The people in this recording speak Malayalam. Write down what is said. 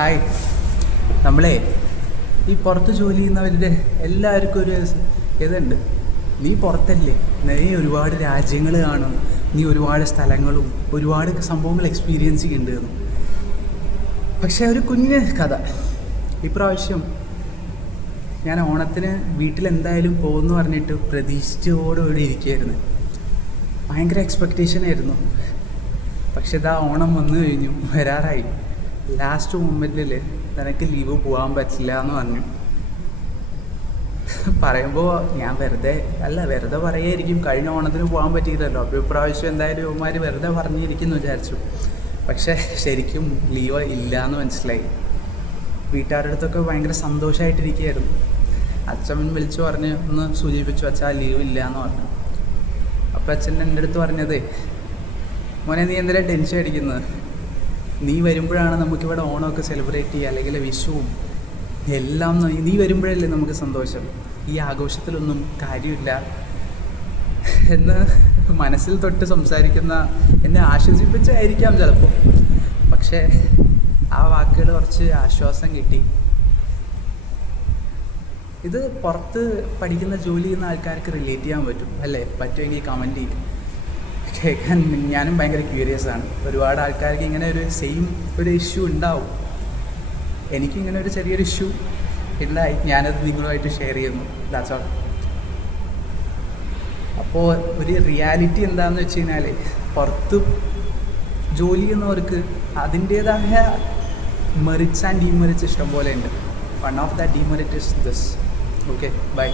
ഹായ്. നമ്മളെ ഈ പുറത്ത് ജോലി ചെയ്യുന്നവരുടെ എല്ലാവർക്കും ഒരു ഇതുണ്ട്. നീ പുറത്തല്ലേ, നീ ഒരുപാട് രാജ്യങ്ങൾ കാണും, നീ ഒരുപാട് സ്ഥലങ്ങളും ഒരുപാട് സംഭവങ്ങൾ എക്സ്പീരിയൻസ് ചെയ്യുന്നുണ്ട്. പക്ഷേ ഒരു കുഞ്ഞ് കഥ. ഇപ്രാവശ്യം ഞാൻ ഓണത്തിന് വീട്ടിലെന്തായാലും പോകുമെന്ന് പറഞ്ഞിട്ട് പ്രതീക്ഷിച്ചോടുകൂടി ഇരിക്കുകയായിരുന്നു. ഭയങ്കര എക്സ്പെക്റ്റേഷൻ ആയിരുന്നു. പക്ഷെ ഇതാ ഓണം വന്നു കഴിഞ്ഞു, വരാറായി. ലാസ്റ്റ് മൊമെൻറ്റിൽ നിനക്ക് ലീവ് പോകാൻ പറ്റില്ല എന്ന് പറഞ്ഞു. പറയുമ്പോൾ ഞാൻ വെറുതെ പറയായിരിക്കും, കഴിഞ്ഞ ഓണത്തിന് പോകാൻ പറ്റിയില്ലല്ലോ, അപ്പോൾ ഇപ്രാവശ്യം എന്തായാലും ഇവന്മാർ വെറുതെ പറഞ്ഞിരിക്കുന്നു വിചാരിച്ചു. പക്ഷേ ശരിക്കും ലീവ് ഇല്ല എന്ന് മനസ്സിലായി. വീട്ടുകാരുടെ അടുത്തൊക്കെ ഭയങ്കര സന്തോഷമായിട്ടിരിക്കുകയായിരുന്നു. അച്ഛൻ വിളിച്ചു പറഞ്ഞ് ഒന്ന് സൂചിപ്പിച്ചു, അച്ഛാ ലീവ് ഇല്ല എന്ന് പറഞ്ഞു. അപ്പോൾ അച്ഛൻ എൻ്റെ അടുത്ത് പറഞ്ഞത്, മോനെ നീ എന്തിനാ ടെൻഷൻ അടിക്കുന്നത്, നീ വരുമ്പോഴാണ് നമുക്കിവിടെ ഓണമൊക്കെ സെലിബ്രേറ്റ് ചെയ്യുക, അല്ലെങ്കിൽ വിഷുവും എല്ലാം നീ വരുമ്പോഴല്ലേ നമുക്ക് സന്തോഷം, ഈ ആഘോഷത്തിലൊന്നും കാര്യമില്ല എന്ന് മനസ്സിൽ തൊട്ട് സംസാരിക്കുന്ന എന്നെ ആശ്വസിപ്പിച്ചായിരിക്കാം ചിലപ്പോൾ. പക്ഷേ ആ വാക്കുകൾ കുറച്ച് ആശ്വാസം കിട്ടി. ഇത് പുറത്ത് പഠിക്കുന്ന ജോലി ചെയ്യുന്ന ആൾക്കാർക്ക് റിലേറ്റ് ചെയ്യാൻ പറ്റും അല്ലേ? പറ്റുമെങ്കിൽ കമൻറ്റ് ചെയ്യും. കേൾക്കാൻ ഞാനും ഭയങ്കര ക്യൂരിയസ് ആണ്. ഒരുപാട് ആൾക്കാർക്ക് ഇങ്ങനെ ഒരു ഇഷ്യൂ ഉണ്ടാവും. എനിക്കിങ്ങനെ ഒരു ചെറിയൊരു ഇഷ്യൂ ഉണ്ടായി, ഞാനത് നിങ്ങളുമായിട്ട് ഷെയർ ചെയ്യുന്നു. That's all. അപ്പോൾ ഒരു റിയാലിറ്റി എന്താണെന്ന് വെച്ച് കഴിഞ്ഞാൽ, പുറത്ത് ജോലി ചെയ്യുന്നവർക്ക് അതിൻ്റേതായ മെറിറ്റ്സ് ആൻഡ് ഡീമെറിറ്റ്സ് ഇഷ്ടം പോലെ ഉണ്ട്. One of the demerit is this. Okay, by.